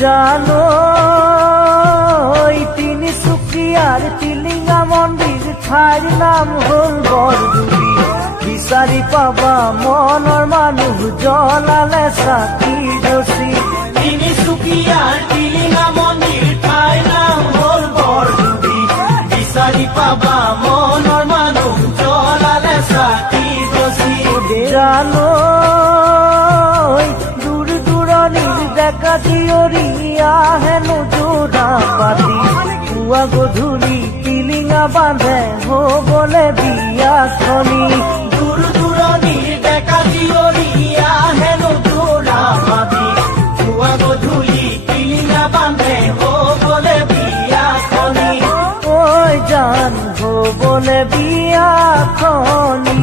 জানো তিনিচুকীয়াৰ টিলিঙা মন্দিৰ ঠাইৰ নাম হ'ল বৰদুবি বিচাৰি পাবা মনৰ মানুহ জ্বলালে চাকি ৰচি তিনিচুকীয়াৰ টিলিঙা মন্দিৰ ঠাইৰ নাম হ'ল বৰদুবি বিচাৰি পাবা মনৰ মানুহ জ্বলালে চাকি ৰচি জানো দূৰ দূৰণিৰ ডেকা জীয়ৰী আহেনো যোৰা পাতি পুৱা গধূলি টিলিঙা বান্ধে হ'বলে বিয়াখনি দূৰ দূৰণিৰ ডেকা জীয়ৰী আহেনো যোৰা পাতি পুৱা গধূলি টিলিঙা বান্ধে হ'বলে বিয়াখনি ঐ জান হ'বলে বিয়াখনি